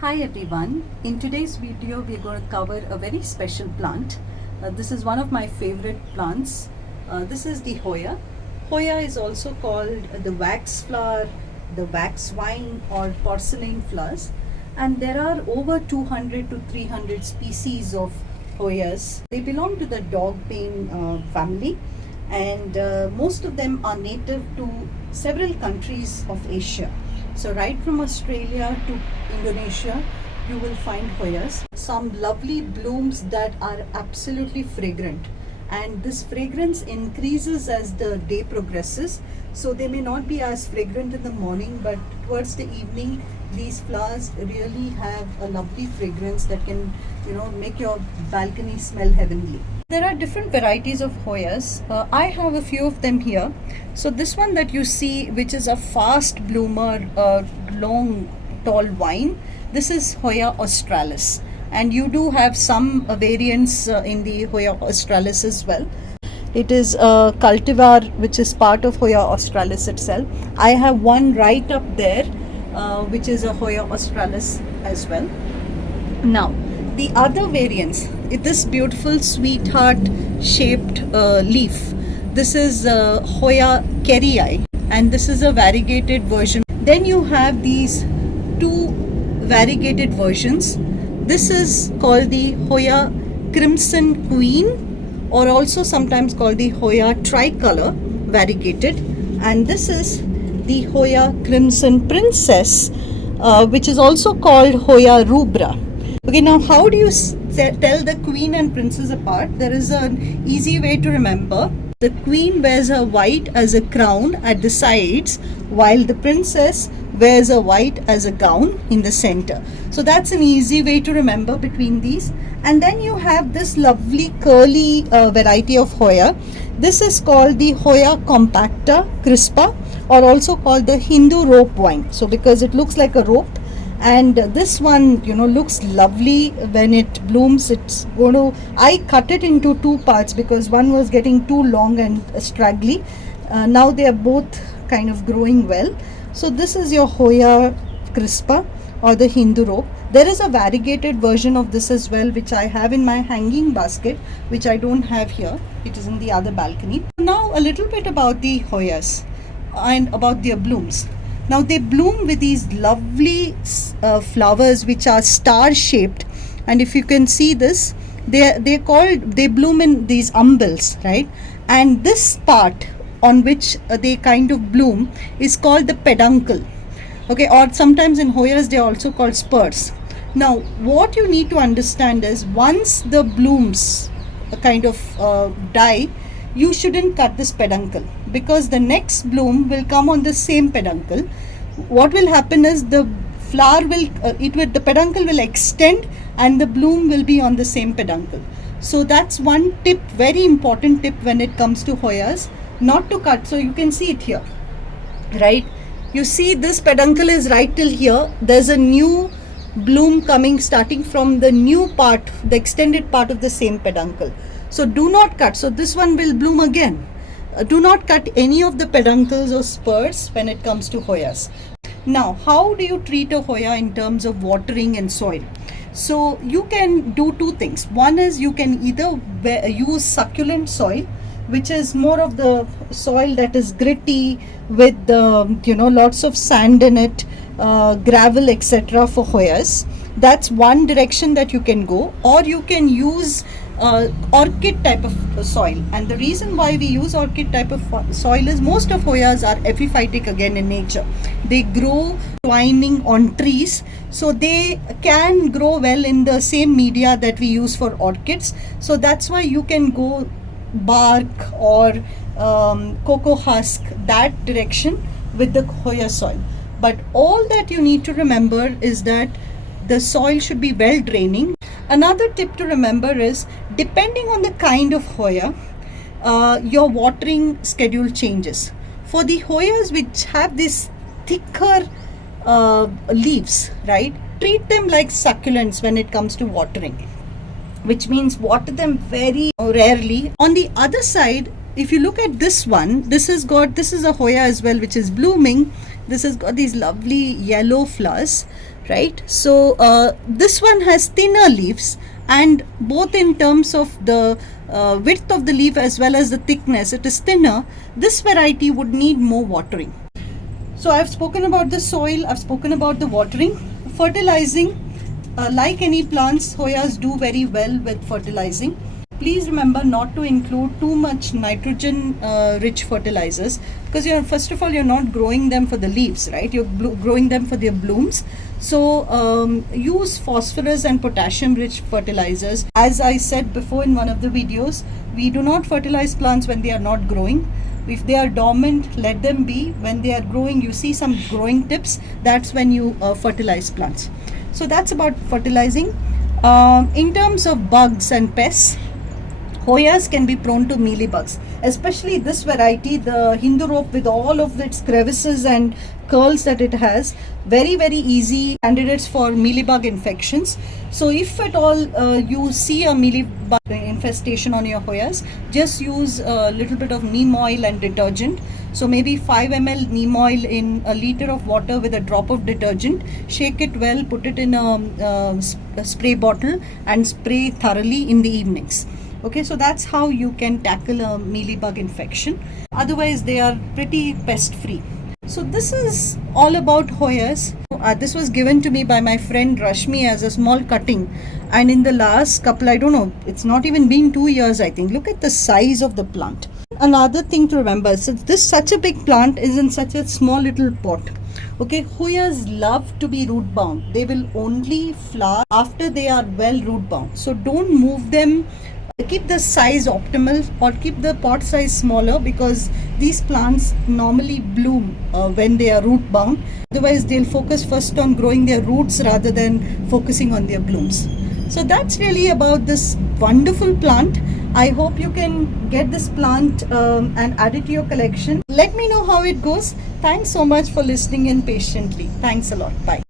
Hi everyone, in today's video we are going to cover a very special plant. This is one of my favorite plants. This is the Hoya. Hoya is also called the Waxflower, the wax wine or porcelain flowers, and there are over 200 to 300 species of Hoyas. They belong to the dog pane family, and most of them are native to several countries of Asia. So right from Australia to Indonesia, you will find Hoyas. Some lovely blooms that are absolutely fragrant. And this fragrance increases as the day progresses. So they may not be as fragrant in the morning, but towards the evening, these flowers really have a lovely fragrance that can, make your balcony smell heavenly. There are different varieties of Hoyas. I have a few of them here. So this one that you see, which is a fast bloomer, long, tall vine, this is Hoya australis. And you do have some variants in the Hoya australis as well. It is a cultivar which is part of Hoya australis itself. I have one right up there, which is a Hoya australis as well. Now, the other variants, this beautiful sweetheart shaped leaf, this is Hoya kerrii, and this is a variegated version. Then you have these two variegated versions. This is called the Hoya crimson queen, or also sometimes called the Hoya tricolor variegated, and this is the Hoya crimson princess, which is also called Hoya rubra. Okay, now how do you tell the queen and princess apart? There is an easy way to remember. The queen wears a white as a crown at the sides, while the princess wears a white as a gown in the center. So that's an easy way to remember between these. And then you have this lovely curly variety of Hoya. This is called the Hoya compacta crispa, or also called the Hindu rope vine. So because it looks like a rope, and this one looks lovely when it blooms. I cut it into two parts because one was getting too long and straggly. Now they are both kind of growing well. So this is your Hoya crispa or the Hindu rope. There is a variegated version of this as well, which I have in my hanging basket, which I don't have here. It is in the other balcony. Now a little bit about the Hoyas and about their blooms. Now they bloom with these lovely flowers which are star shaped, and if you can see this, they bloom in these umbels, right? And this part on which they kind of bloom is called the peduncle. Okay, or sometimes in Hoyas they are also called spurs. Now what you need to understand is, once the blooms kind of die, you shouldn't cut this peduncle, because the next bloom will come on the same peduncle. What will happen is the flower the peduncle will extend and the bloom will be on the same peduncle. So that's one tip, very important tip when it comes to Hoyas, not to cut. So you can see it here, right? You see this peduncle is right till here. There's a new bloom coming starting from the new part, the extended part of the same peduncle. So do not cut. So this one will bloom again. Do not cut any of the peduncles or spurs when it comes to Hoyas. Now, how do you treat a Hoya in terms of watering and soil? So you can do two things. One is you can either use succulent soil, which is more of the soil that is gritty with lots of sand in it, gravel, etc. for Hoyas. That's one direction that you can go. Or you can use orchid type of soil, and the reason why we use orchid type of soil is most of Hoyas are epiphytic again in nature. They grow twining on trees, so they can grow well in the same media that we use for orchids. So that's why you can go bark or cocoa husk, that direction with the Hoya soil. But all that you need to remember is that the soil should be well draining. Another tip to remember is, depending on the kind of Hoya, your watering schedule changes. For the Hoyas which have these thicker leaves, right, treat them like succulents when it comes to watering, which means water them very rarely. On the other side, if you look at this one, this is a Hoya as well, which is blooming. This has got these lovely yellow flowers, right? So this one has thinner leaves, and both in terms of the width of the leaf as well as the thickness, it is thinner. This variety would need more watering. So I've spoken about the soil, I've spoken about the watering. Fertilizing, like any plants, Hoyas do very well with fertilizing. Please remember not to include too much nitrogen rich fertilizers, because first of all, you're not growing them for the leaves, right? You're growing them for their blooms. So use phosphorus and potassium rich fertilizers. As I said before in one of the videos, we do not fertilize plants when they are not growing. If they are dormant, let them be. When they are growing, you see some growing tips, that's when you fertilize plants. So that's about fertilizing. In terms of bugs and pests, Hoyas can be prone to mealybugs, especially this variety, the Hindu rope, with all of its crevices and curls that it has. Very, very easy candidates for mealybug infections. So if at all you see a mealybug infestation on your Hoyas, just use a little bit of neem oil and detergent. So maybe 5 ml neem oil in a liter of water with a drop of detergent. Shake it well, put it in a spray bottle, and spray thoroughly in the evenings. Okay, so that's how you can tackle a mealybug infection. Otherwise, they are pretty pest free. So this is all about Hoyas. This was given to me by my friend Rashmi as a small cutting, and in the last couple, I don't know, it's not even been 2 years, I think. Look at the size of the plant. Another thing to remember, since this such a big plant is in such a small little pot. Okay, Hoyas love to be root bound. They will only flower after they are well root bound. So don't move them. Keep the size optimal, or keep the pot size smaller, because these plants normally bloom when they are root bound. Otherwise, they'll focus first on growing their roots rather than focusing on their blooms. So that's really about this wonderful plant. I hope you can get this plant and add it to your collection. Let me know how it goes. Thanks so much for listening in patiently. Thanks a lot. Bye.